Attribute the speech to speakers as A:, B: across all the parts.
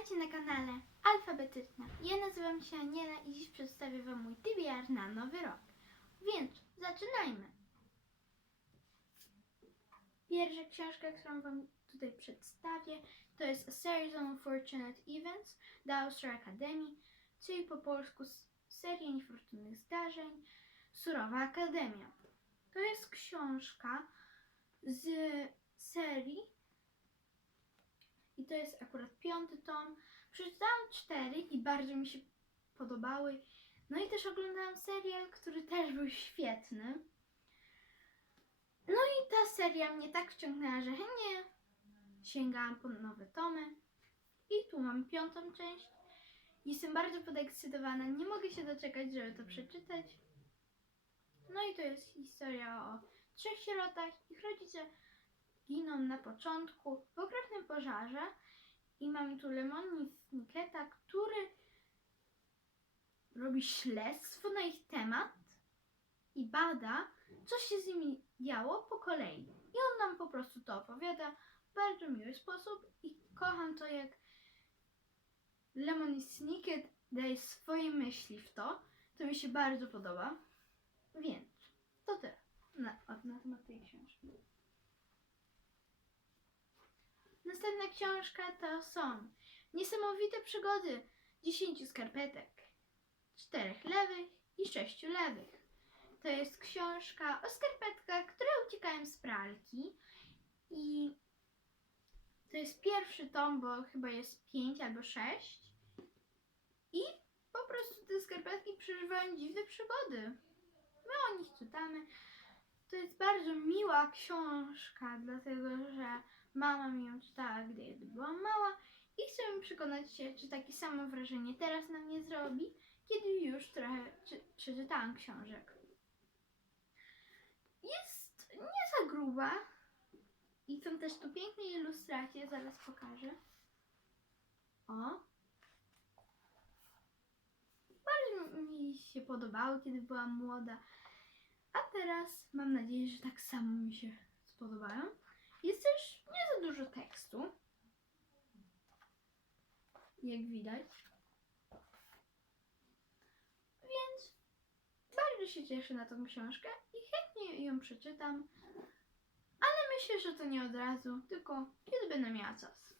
A: Witajcie na kanale Alfabetyczna. Ja nazywam się Aniela i dziś przedstawię Wam mój TBR na nowy rok. Więc zaczynajmy. Pierwsza książka, którą Wam tutaj przedstawię, to jest A Series of Unfortunate Events The Ulster Academy, czyli po polsku Seria Niefortunnych Zdarzeń, Surowa Akademia. To jest książka z serii i to jest akurat piąty tom. Przeczytałam cztery i bardzo mi się podobały. No i też oglądałam serial, który też był świetny. No i ta seria mnie tak wciągnęła, że chętnie sięgałam po nowe tomy. I tu mam piątą część. Jestem bardzo podekscytowana. Nie mogę się doczekać, żeby to przeczytać. No i to jest historia o trzech sierotach. Ich rodzice giną na początku w okropnym pożarze i mamy tu Lemoni Snicketa, który robi śledztwo na ich temat i bada, co się z nimi działo po kolei. I on nam po prostu to opowiada w bardzo miły sposób i kocham to, jak Lemon Snicket daje swoje myśli w to. To mi się bardzo podoba. Więc to tyle na, na temat tej książki. Następna książka to są Niesamowite przygody 10 skarpetek, czterech lewych i sześciu lewych. To jest książka o skarpetkach, które uciekają z pralki i to jest pierwszy tom, bo chyba jest pięć albo sześć i po prostu te skarpetki przeżywają dziwne przygody. My o nich czytamy. To jest bardzo miła książka, dlatego że Mama mi ją czytała, gdy byłam mała i chcę przekonać się, czy takie samo wrażenie teraz na mnie zrobi, kiedy już trochę czy, przeczytałam książek. Jest nie za gruba i są też tu piękne ilustracje, zaraz pokażę. O. Bardzo mi się podobały, kiedy byłam młoda, a teraz mam nadzieję, że tak samo mi się spodobają. Jest też nie za dużo tekstu. Jak widać. Więc bardzo się cieszę na tą książkę i chętnie ją przeczytam. Ale myślę, że to nie od razu, tylko kiedy będę miała czas.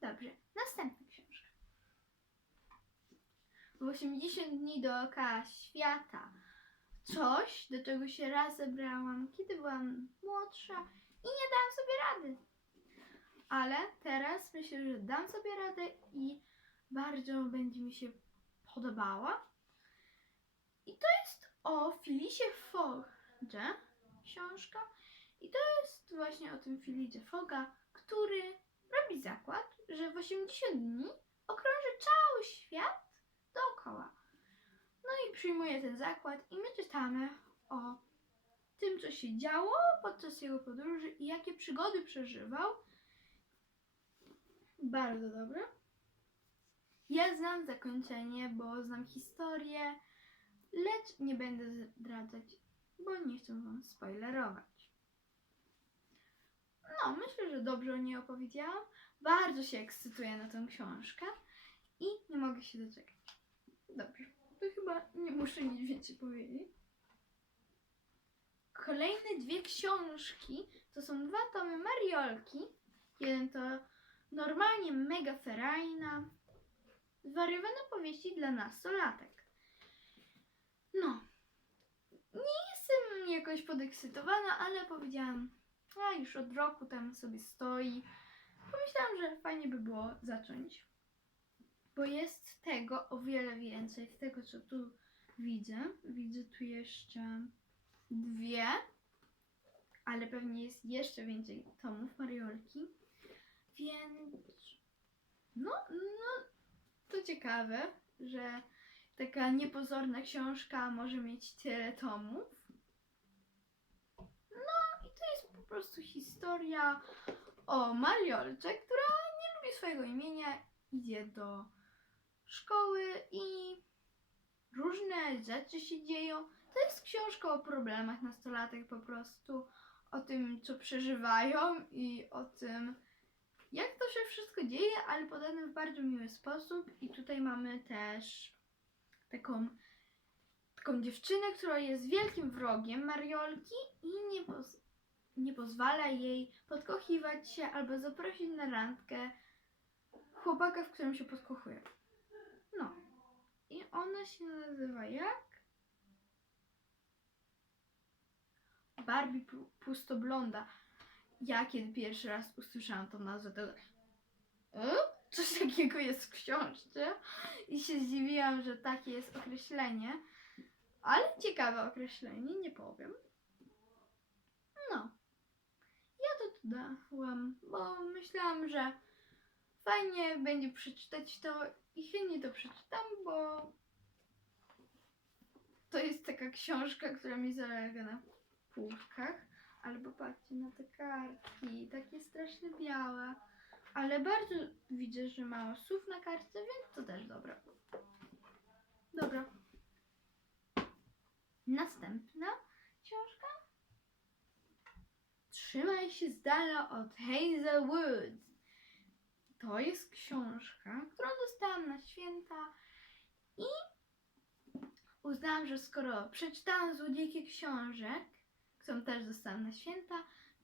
A: Dobrze, następna książka. 80 dni dookoła świata coś, do czego się raz zebrałam, kiedy byłam młodsza i nie dałam sobie rady. Ale teraz myślę, że dam sobie radę i bardzo będzie mi się podobała. I to jest o Filicie Fogge książka. I to jest właśnie o tym Filicie Foga, który robi zakład, że w 80 dni okrąży cały świat dookoła. No i przyjmuje ten zakład i my czytamy o tym, co się działo podczas jego podróży i jakie przygody przeżywał. Bardzo dobre. Ja znam zakończenie, bo znam historię, lecz nie będę zdradzać, bo nie chcę wam spoilerować. No, myślę, że dobrze o niej opowiedziałam. Bardzo się ekscytuję na tę książkę i nie mogę się doczekać. Dobrze. To chyba nie muszę nic więcej powiedzieć. Kolejne dwie książki to są dwa tomy Mariolki. Jeden to normalnie mega ferajna. Zwariowane powieści dla nastolatek. No. Nie jestem jakoś podekscytowana, ale powiedziałam, a już od roku tam sobie stoi. Pomyślałam, że fajnie by było zacząć bo jest tego o wiele więcej z tego, co tu widzę. Widzę tu jeszcze dwie, ale pewnie jest jeszcze więcej tomów Mariolki. Więc no, no to ciekawe, że taka niepozorna książka może mieć tyle tomów. No i to jest po prostu historia o Mariolce, która nie lubi swojego imienia, idzie do szkoły i różne rzeczy się dzieją. To jest książka o problemach nastolatek po prostu, o tym, co przeżywają i o tym, jak to się wszystko dzieje, ale podane w bardzo miły sposób. I tutaj mamy też taką, taką dziewczynę, która jest wielkim wrogiem Mariolki i nie, poz, nie pozwala jej podkochiwać się albo zaprosić na randkę chłopaka, w którym się podkochuje. I ona się nazywa jak? Barbie pu- Pustoblonda. Ja kiedy pierwszy raz usłyszałam tą nazwę, to coś takiego jest w książce i się zdziwiłam, że takie jest określenie. Ale ciekawe określenie, nie powiem. No. Ja to dodałam, bo myślałam, że fajnie będzie przeczytać to i chętnie to przeczytam, bo to jest taka książka, która mi zalega na półkach. Ale popatrzcie na te kartki, takie strasznie białe. Ale bardzo widzę, że mało słów na kartce, więc to też dobre. Dobra. Następna książka. Trzymaj się z dala od Hazel Woods. To jest książka, którą dostałam na święta i uznałam, że skoro przeczytałam Złodziejki książek, którą też dostałam na święta,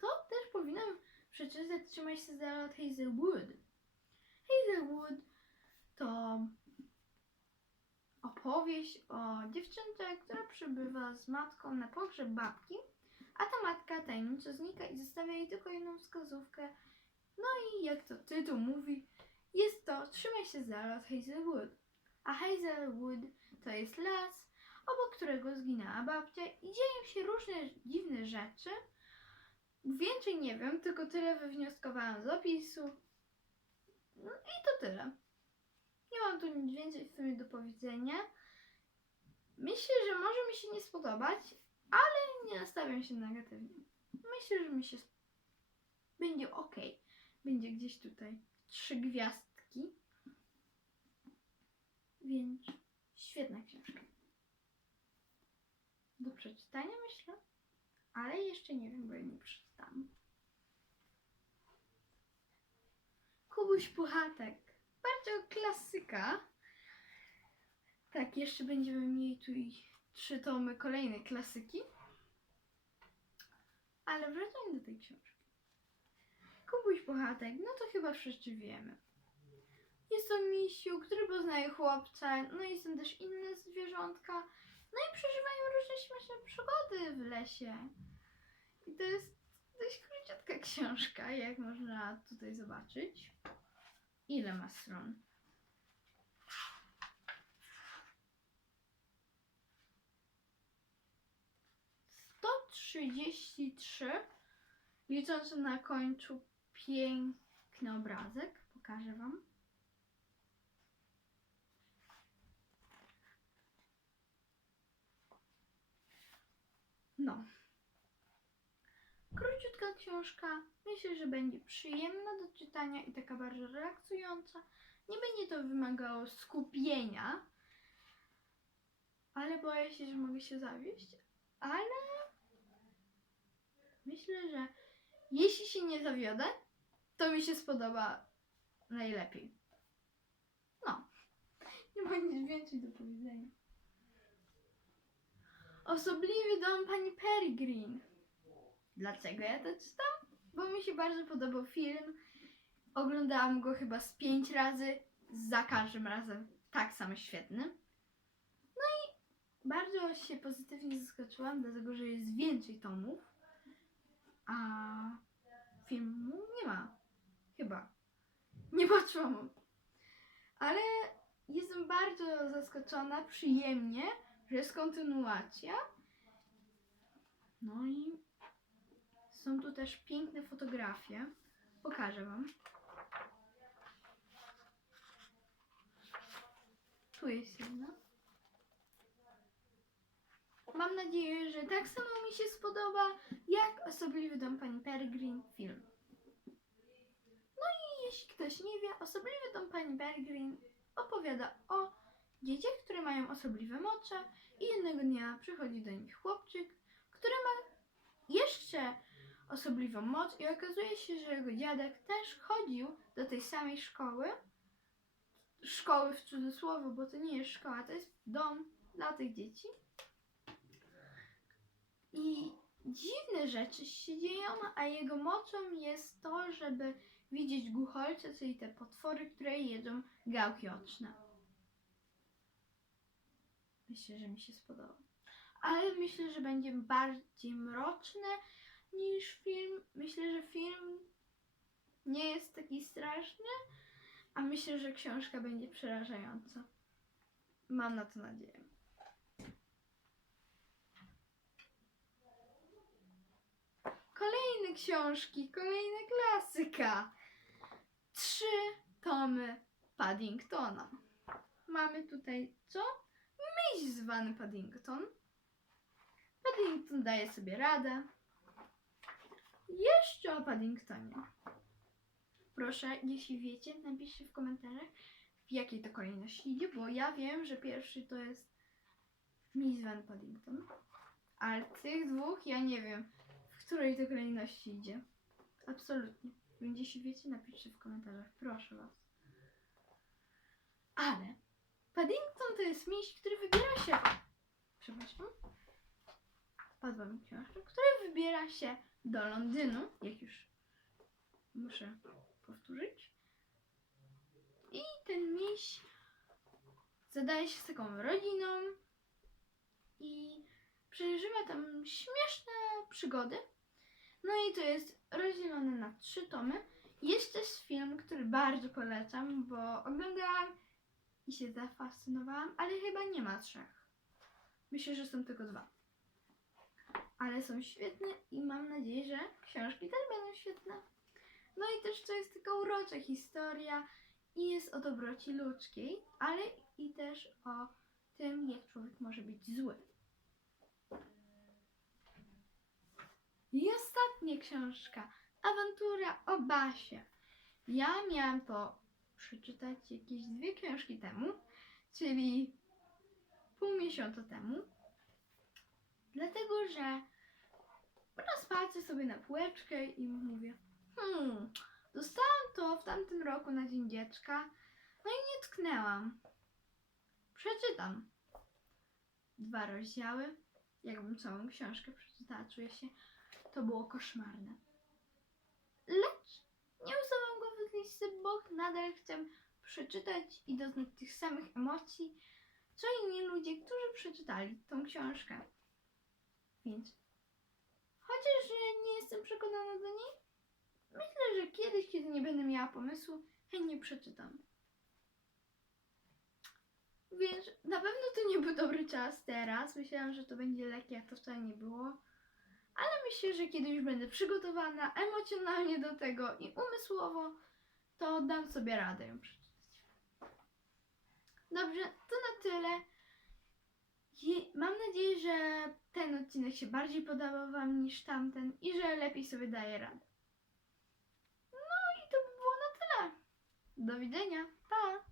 A: to też powinnam przeczytać Trzymaj się z dala od Hazelwood. Hazelwood to opowieść o dziewczynce, która przybywa z matką na pogrzeb babki, a ta matka tajemniczo znika i zostawia jej tylko jedną wskazówkę. No i jak to tytuł mówi, jest to Trzymaj się z dala od Hazelwood. A Hazelwood to jest las, obok którego zginęła babcia i dzieją się różne dziwne rzeczy. Więcej nie wiem, tylko tyle wywnioskowałam z opisu. No i to tyle. Nie mam tu nic więcej w sumie do powiedzenia. Myślę, że może mi się nie spodobać, ale nie nastawiam się negatywnie. Myślę, że mi się będzie ok. Będzie gdzieś tutaj trzy gwiazdki. Więc świetna książka do przeczytania, myślę. Ale jeszcze nie wiem, bo ja nie przeczytam. Kubuś Puchatek. Bardzo klasyka. Tak, jeszcze będziemy mieli tu i trzy tomy kolejnej klasyki. Ale wracając do tej książki. Kubuś Puchatek, no to chyba wszyscy wiemy. Jest to misiu, który poznaje chłopca, no i są też inne zwierzątka. No i przeżywają różne śmieszne przygody w lesie. I to jest dość króciutka książka, jak można tutaj zobaczyć. Ile ma stron? Sto trzydzieści trzy, licząc na końcu piękny obrazek. Pokażę Wam. No. Króciutka książka. Myślę, że będzie przyjemna do czytania i taka bardzo relaksująca. Nie będzie to wymagało skupienia, ale boję się, że mogę się zawieść. Ale myślę, że jeśli się nie zawiodę, to mi się spodoba najlepiej. No. Nie ma nic więcej do powiedzenia. Osobliwy dom pani Peregrine. Dlaczego ja to czytam? Bo mi się bardzo podobał film. Oglądałam go chyba z pięć razy. Za każdym razem tak samo świetny. No i bardzo się pozytywnie zaskoczyłam, dlatego że jest więcej tomów. A filmu nie ma. Chyba. Nie patrzyłam. Ale jestem bardzo zaskoczona, przyjemnie, że jest kontynuacja. No i są tu też piękne fotografie. Pokażę Wam. Tu jest jedna. Mam nadzieję, że tak samo mi się spodoba, jak Osobliwy Dom Pani Peregrine film. Jeśli ktoś nie wie, Osobliwy Dom Pani Peregrine opowiada o dzieciach, które mają osobliwe mocze i jednego dnia przychodzi do nich chłopczyk, który ma jeszcze osobliwą moc i okazuje się, że jego dziadek też chodził do tej samej szkoły. Szkoły w cudzysłowie, bo to nie jest szkoła, to jest dom dla tych dzieci. I dziwne rzeczy się dzieją, a jego mocą jest to, żeby widzieć głucholce, czyli te potwory, które jedzą gałki oczne. Myślę, że mi się spodoba. Ale myślę, że będzie bardziej mroczne niż film. Myślę, że film nie jest taki straszny, a myślę, że książka będzie przerażająca. Mam na to nadzieję. Kolejne książki, kolejna klasyka. Trzy tomy Paddingtona. Mamy tutaj co? Miś zwany Paddington. Paddington daje sobie radę. Jeszcze o Paddingtonie. Proszę, jeśli wiecie, napiszcie w komentarzach, w jakiej to kolejności idzie, bo ja wiem, że pierwszy to jest Miss Van Paddington. Ale tych dwóch ja nie wiem, w której to kolejności idzie. Absolutnie. Jeśli wiecie, napiszcie w komentarzach. Proszę was. Ale Paddington to jest miś, który wybiera się. Przepraszam. Spadła mi książka, który wybiera się do Londynu, jak już muszę powtórzyć. I ten miś zadaje się z taką rodziną i przeżywa tam śmieszne przygody. No i to jest rozdzielone na trzy tomy. Jest też film, który bardzo polecam, bo oglądałam i się zafascynowałam, ale chyba nie ma trzech. Myślę, że są tylko dwa. Ale są świetne i mam nadzieję, że książki też będą świetne. No i też to jest taka urocza historia i jest o dobroci ludzkiej, ale i też o tym, jak człowiek może być zły. I ostatnia książka. Awantura o Basie. Ja miałam to przeczytać jakieś dwie książki temu, czyli pół miesiąca temu. Dlatego, że rozpatrzę sobie na półeczkę i mówię, hmm, dostałam to w tamtym roku na Dzień Dziecka, no i nie tknęłam. Przeczytam dwa rozdziały, jakbym całą książkę przeczytała, czuję się, to było koszmarne. Lecz nie usuwam go z listy, bo nadal chcę przeczytać i doznać tych samych emocji, co inni ludzie, którzy przeczytali tą książkę. Więc, chociaż nie jestem przekonana do niej, myślę, że kiedyś, kiedy nie będę miała pomysłu, chętnie przeczytam. Więc na pewno to nie był dobry czas teraz. Myślałam, że to będzie lekkie, a to wcale nie było. Ale myślę, że kiedy już będę przygotowana emocjonalnie do tego i umysłowo, to dam sobie radę ją przeczytać. Dobrze, to na tyle. Mam nadzieję, że ten odcinek się bardziej podobał Wam niż tamten i że lepiej sobie daje radę. No i to by było na tyle. Do widzenia. Pa!